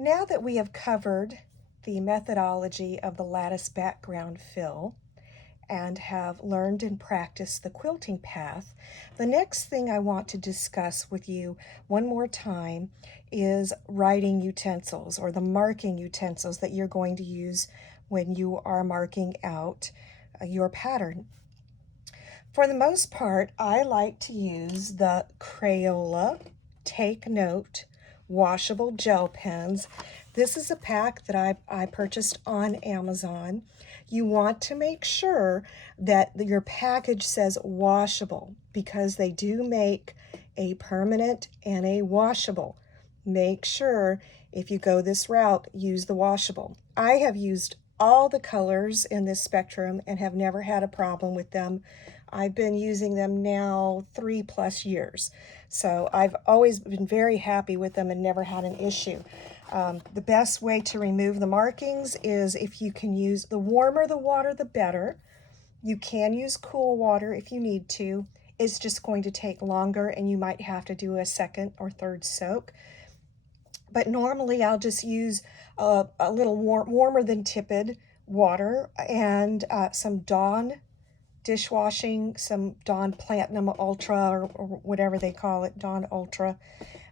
Now that we have covered the methodology of the lattice background fill and have learned and practiced the quilting path, the next thing I want to discuss with you one more time is writing utensils, or the marking utensils that you're going to use when you are marking out your pattern. For the most part, I like to use the Crayola Take Note washable gel pens. This is a pack that I purchased on Amazon. You want to make sure that your package says washable, because they do make a permanent and a washable. Make sure if you go this route, use the washable. I have used all the colors in this spectrum and have never had a problem with them. I've been using them now 3+ years. So I've always been very happy with them and never had an issue. The best way to remove the markings is if you can use, the warmer the water, the better. You can use cool water if you need to. It's just going to take longer and you might have to do a second or third soak. But normally I'll just use a little warmer than tepid water and some Dawn dishwashing, some Dawn Platinum Ultra or whatever they call it, Dawn Ultra,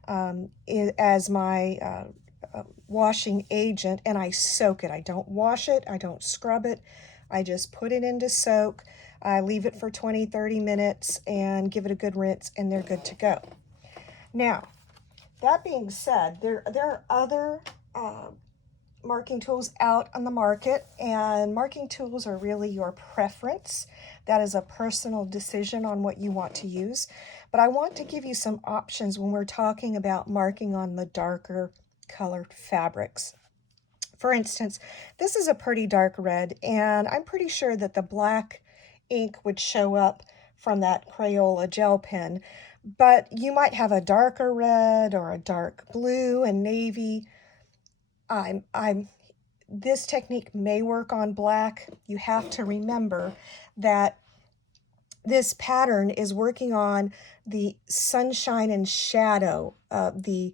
as my washing agent, and I soak it. I don't wash it, I don't scrub it, I just put it into soak. I leave it for 20-30 minutes and give it a good rinse, and they're good to go. Now, that being said, there are other marking tools out on the market, and marking tools are really your preference. That is a personal decision on what you want to use. But I want to give you some options when we're talking about marking on the darker colored fabrics. For instance, this is a pretty dark red, and I'm pretty sure that the black ink would show up from that Crayola gel pen, but you might have a darker red or a dark blue and navy. This technique may work on black. You have to remember that this pattern is working on the sunshine and shadow, the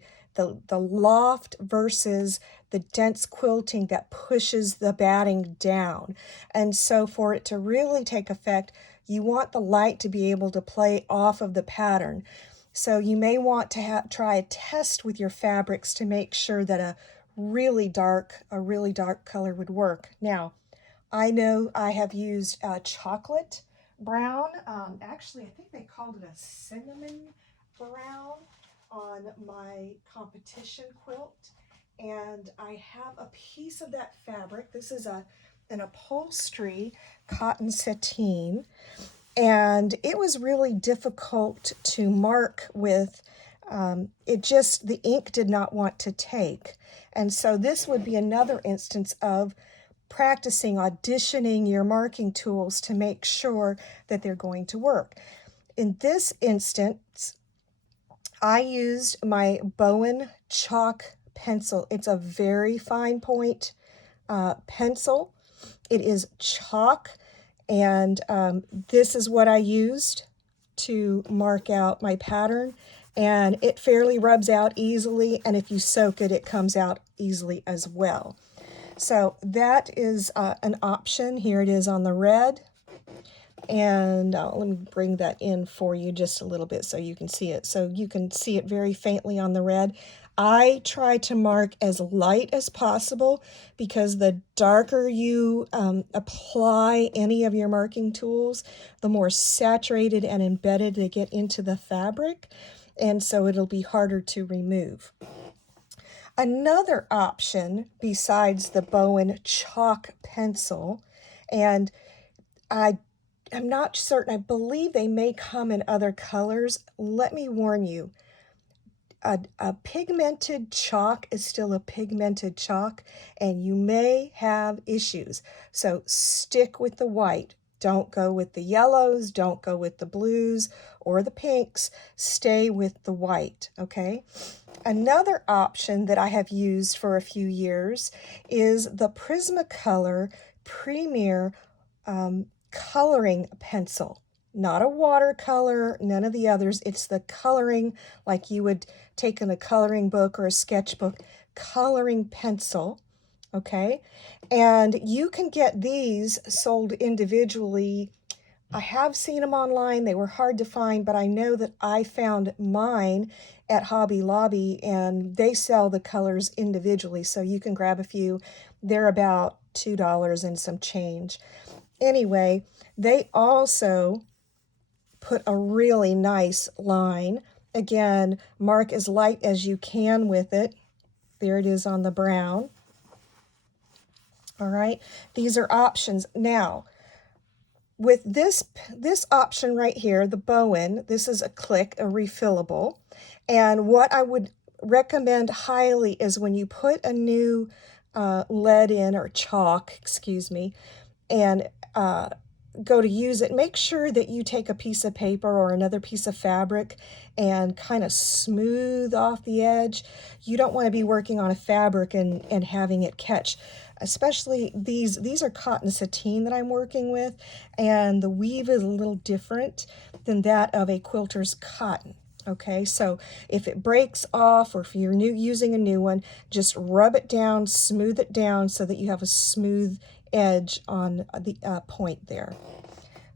loft versus the dense quilting that pushes the batting down. And so for it to really take effect, you want the light to be able to play off of the pattern. So you may want to try a test with your fabrics to make sure that a really dark color would work. Now, I know I have used chocolate brown. Actually, I think they called it a cinnamon brown on my competition quilt. And I have a piece of that fabric. This is an upholstery cotton sateen. And it was really difficult to mark with. The ink did not want to take. And so this would be another instance of practicing, auditioning your marking tools to make sure that they're going to work. In this instance, I used my Bowen chalk pencil. It's a very fine point pencil. It is chalk, and this is what I used to mark out my pattern, and it fairly rubs out easily, and if you soak it, it comes out easily as well. So that is an option. Here it is on the red, and let me bring that in for you just a little bit so you can see it. So you can see it very faintly on the red. I try to mark as light as possible, because the darker you apply any of your marking tools, the more saturated and embedded they get into the fabric, and so it'll be harder to remove. Another option besides the Bowen chalk pencil, and I'm not certain, I believe they may come in other colors. Let me warn you, a pigmented chalk is still a pigmented chalk, and you may have issues. So stick with the white. Don't go with the yellows, don't go with the blues or the pinks. Stay with the white, okay? Another option that I have used for a few years is the Prismacolor Premier coloring pencil. Not a watercolor, none of the others. It's the coloring like you would take in a coloring book or a sketchbook. coloring pencil, okay? And you can get these sold individually. I have seen them online. They were hard to find, but I know that I found mine at Hobby Lobby, and they sell the colors individually, so you can grab a few. They're about $2 and some change. Anyway, they also put a really nice line. Again, mark as light as you can with it. There it is on the brown. All right, these are options. Now, with this option right here, the Bowen, this is a click, a refillable. And what I would recommend highly is when you put a new lead in, or chalk, excuse me, and go to use it, make sure that you take a piece of paper or another piece of fabric and kind of smooth off the edge. You don't want to be working on a fabric and having it catch. Especially these are cotton sateen that I'm working with, and the weave is a little different than that of a quilter's cotton. Okay, so if it breaks off, or if you're using a new one, just rub it down, smooth it down so that you have a smooth edge on the point there.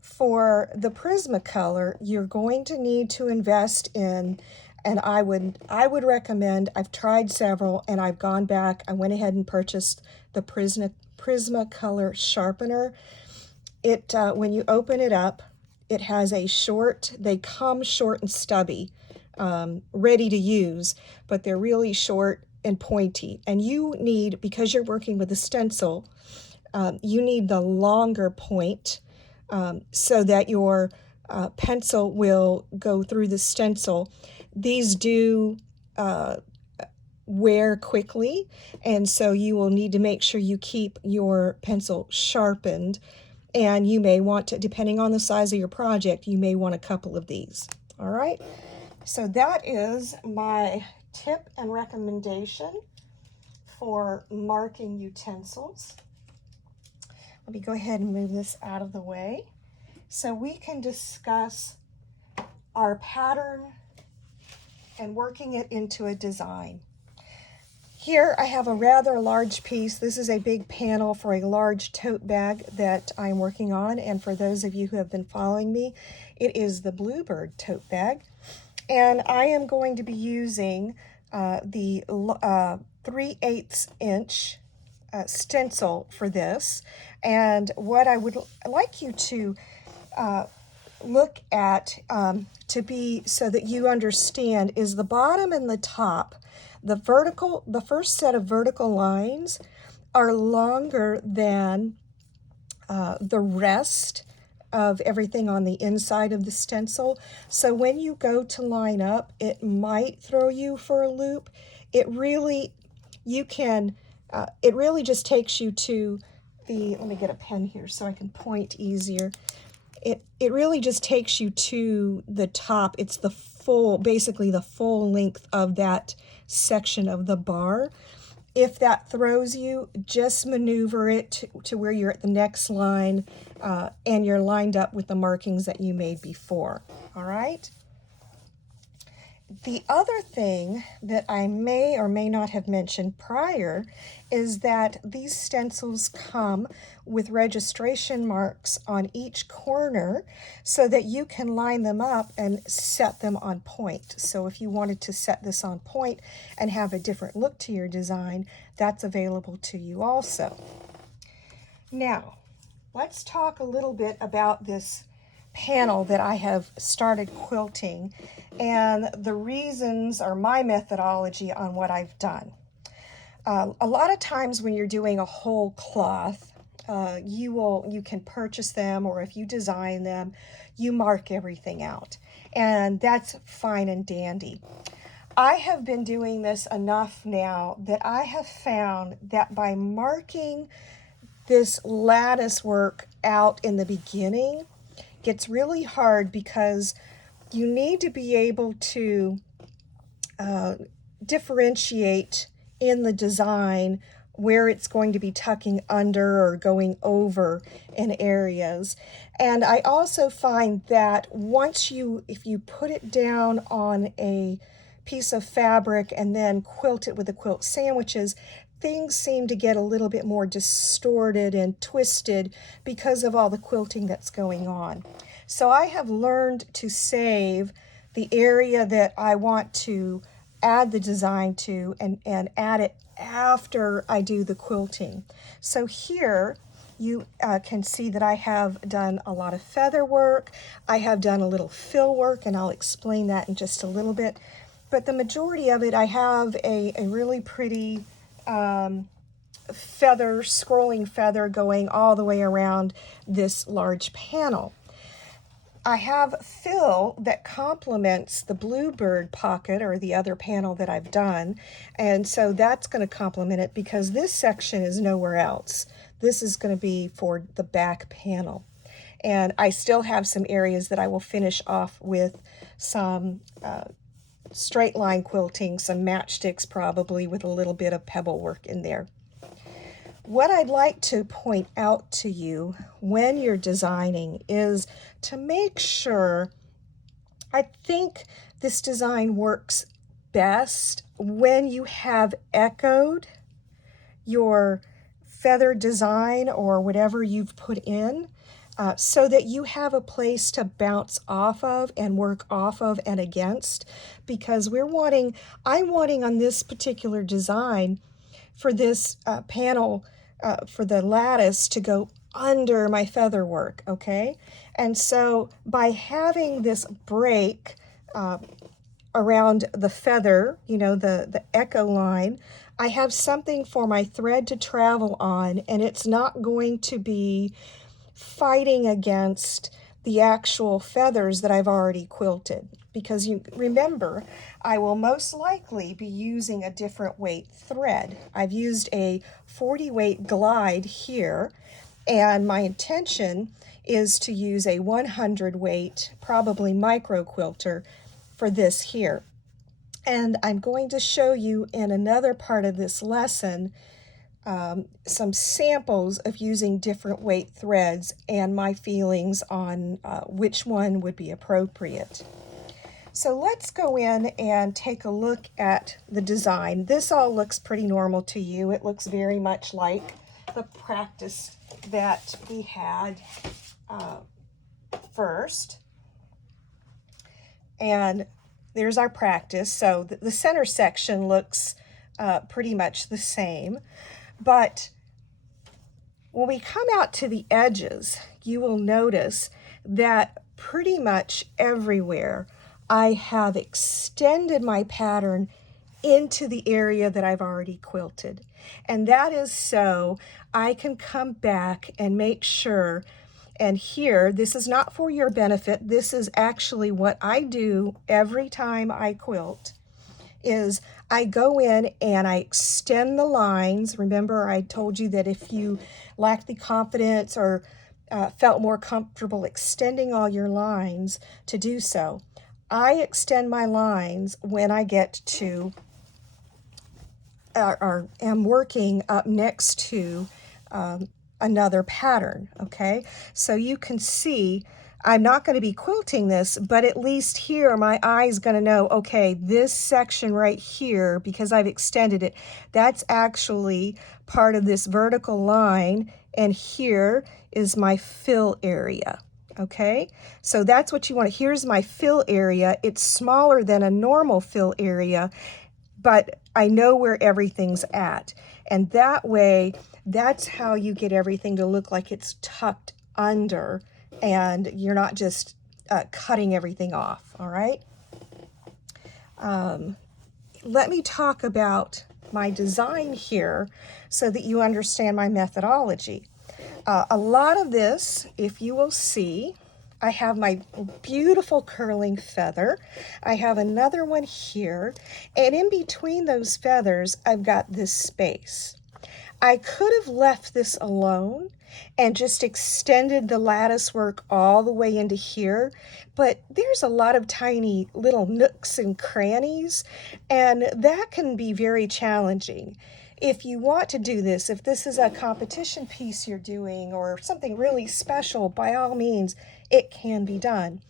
For the Prismacolor, you're going to need to invest in, and I would recommend, I've tried several and I've gone back, I went ahead and purchased the Prismacolor sharpener. It when you open it up, it has a short, they come short and stubby, ready to use, but they're really short and pointy. And you need, because you're working with a stencil, you need the longer point so that your pencil will go through the stencil. These do wear quickly, and so you will need to make sure you keep your pencil sharpened, and you may want to, depending on the size of your project, you may want a couple of these. All right, so that is my tip and recommendation for marking utensils. Let me go ahead and move this out of the way so we can discuss our pattern and working it into a design. Here I have a rather large piece. This is a big panel for a large tote bag that I'm working on, and for those of you who have been following me, it is the Bluebird tote bag. And I am going to be using the 3/8 inch stencil for this. And what I would like you to look at to be, so that you understand, is the bottom and the top. The first set of vertical lines are longer than the rest of everything on the inside of the stencil. So when you go to line up, it might throw you for a loop. It really just takes you to the, let me get a pen here so I can point easier. It really just takes you to the top. It's the full, basically the full length of that section of the bar. If that throws you, just maneuver it to where you're at the next line and you're lined up with the markings that you made before. All right? The other thing that I may or may not have mentioned prior is that these stencils come with registration marks on each corner so that you can line them up and set them on point. So if you wanted to set this on point and have a different look to your design, that's available to you also. Now, let's talk a little bit about this panel that I have started quilting and the reasons, or my methodology on what I've done. A lot of times when you're doing a whole cloth, you can purchase them, or if you design them, you mark everything out, and that's fine and dandy. I have been doing this enough now that I have found that by marking this lattice work out in the beginning, gets really hard because you need to be able to differentiate in the design where it's going to be tucking under or going over in areas. And I also find that if you put it down on a piece of fabric and then quilt it with the quilt sandwiches, things seem to get a little bit more distorted and twisted because of all the quilting that's going on. So I have learned to save the area that I want to add the design to and add it after I do the quilting. So here you can see that I have done a lot of feather work. I have done a little fill work, and I'll explain that in just a little bit. But the majority of it, I have a really pretty feather, scrolling feather going all the way around this large panel. I have fill that complements the bluebird pocket or the other panel that I've done, and so that's going to complement it because this section is nowhere else. This is going to be for the back panel. And I still have some areas that I will finish off with some straight line quilting, some matchsticks probably with a little bit of pebble work in there. What I'd like to point out to you when you're designing is to make sure, I think this design works best when you have echoed your feather design or whatever you've put in, so that you have a place to bounce off of and work off of and against, because I'm wanting on this particular design for this panel, for the lattice to go under my feather work, okay? And so by having this break around the feather, you know, the echo line, I have something for my thread to travel on, and it's not going to be fighting against the actual feathers that I've already quilted. Because you remember, I will most likely be using a different weight thread. I've used a 40 weight glide here, and my intention is to use a 100 weight, probably micro quilter for this here. And I'm going to show you in another part of this lesson some samples of using different weight threads and my feelings on which one would be appropriate. So let's go in and take a look at the design. This all looks pretty normal to you. It looks very much like the practice that we had first. And there's our practice. So the center section looks pretty much the same. But when we come out to the edges, you will notice that pretty much everywhere I have extended my pattern into the area that I've already quilted. And that is so I can come back and make sure, and here, this is not for your benefit, this is actually what I do every time I quilt, is I go in and I extend the lines. Remember, I told you that if you lacked the confidence or felt more comfortable extending all your lines, to do so. I extend my lines when I get to or am working up next to another pattern, okay? So you can see I'm not going to be quilting this, but at least here my eye's going to know, okay, this section right here, because I've extended it, that's actually part of this vertical line, and here is my fill area. Okay, so that's what you want. Here's my fill area. It's smaller than a normal fill area, but I know where everything's at. And that way, that's how you get everything to look like it's tucked under and you're not just cutting everything off, all right? Let me talk about my design here so that you understand my methodology. A lot of this, if you will see, I have my beautiful curling feather. I have another one here, and in between those feathers, I've got this space. I could have left this alone and just extended the lattice work all the way into here, but there's a lot of tiny little nooks and crannies, and that can be very challenging. If you want to do this, if this is a competition piece you're doing or something really special, by all means, it can be done.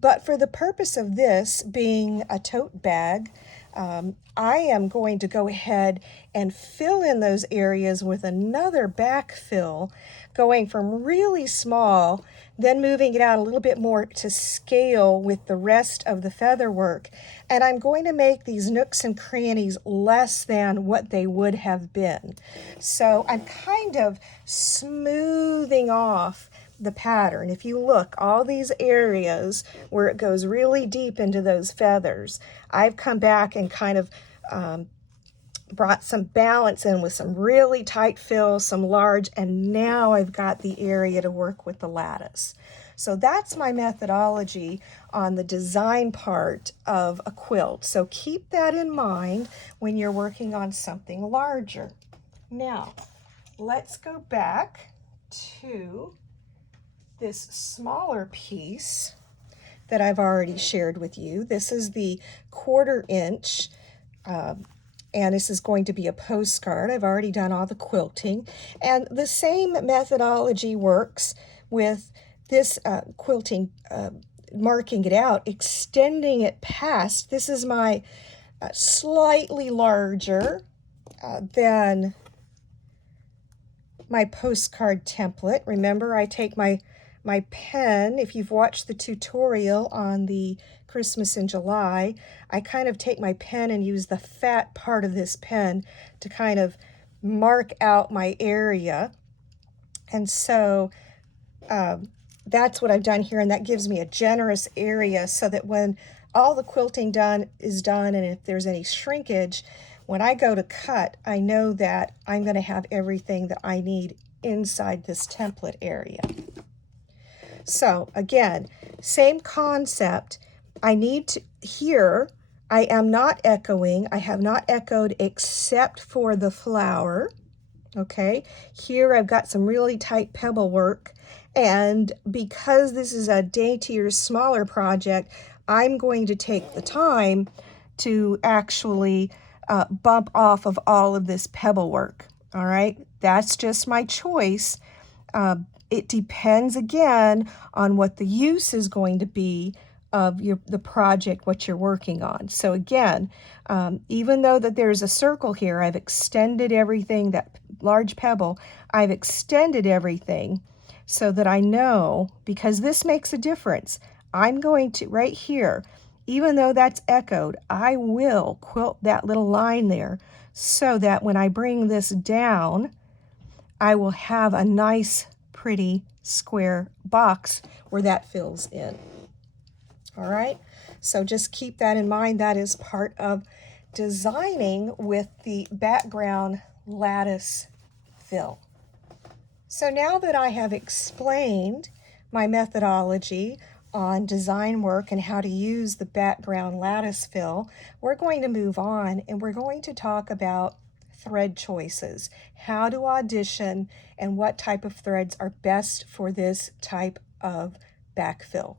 But for the purpose of this being a tote bag, I am going to go ahead and fill in those areas with another backfill, going from really small, then moving it out a little bit more to scale with the rest of the feather work. And I'm going to make these nooks and crannies less than what they would have been. So I'm kind of smoothing off the pattern. If you look, all these areas where it goes really deep into those feathers, I've come back and kind of brought some balance in with some really tight fills, some large, and now I've got the area to work with the lattice. So that's my methodology on the design part of a quilt. So keep that in mind when you're working on something larger. Now, let's go back to this smaller piece that I've already shared with you. This is the 1/4 inch, and this is going to be a postcard. I've already done all the quilting, and the same methodology works with this quilting, marking it out, extending it past. This is my slightly larger than my postcard template. Remember, I take my pen. If you've watched the tutorial on the Christmas in July, I kind of take my pen and use the fat part of this pen to kind of mark out my area. And so that's what I've done here, and that gives me a generous area so that when all the quilting is done, and if there's any shrinkage, when I go to cut, I know that I'm going to have everything that I need inside this template area. So again, same concept. I need to, here, I am not echoing. I have not echoed except for the flower. Okay, here I've got some really tight pebble work, and because this is a daintier, smaller project, I'm going to take the time to actually bump off of all of this pebble work. All right, that's just my choice. It depends again on what the use is going to be of the project, what you're working on. So again, even though that there's a circle here, I've extended everything, that large pebble, I've extended everything so that I know, because this makes a difference. I'm going to, right here, even though that's echoed, I will quilt that little line there so that when I bring this down, I will have a nice, pretty square box where that fills in. All right, so just keep that in mind. That is part of designing with the background lattice fill. So now that I have explained my methodology on design work and how to use the background lattice fill, we're going to move on and we're going to talk about thread choices, how to audition, and what type of threads are best for this type of backfill.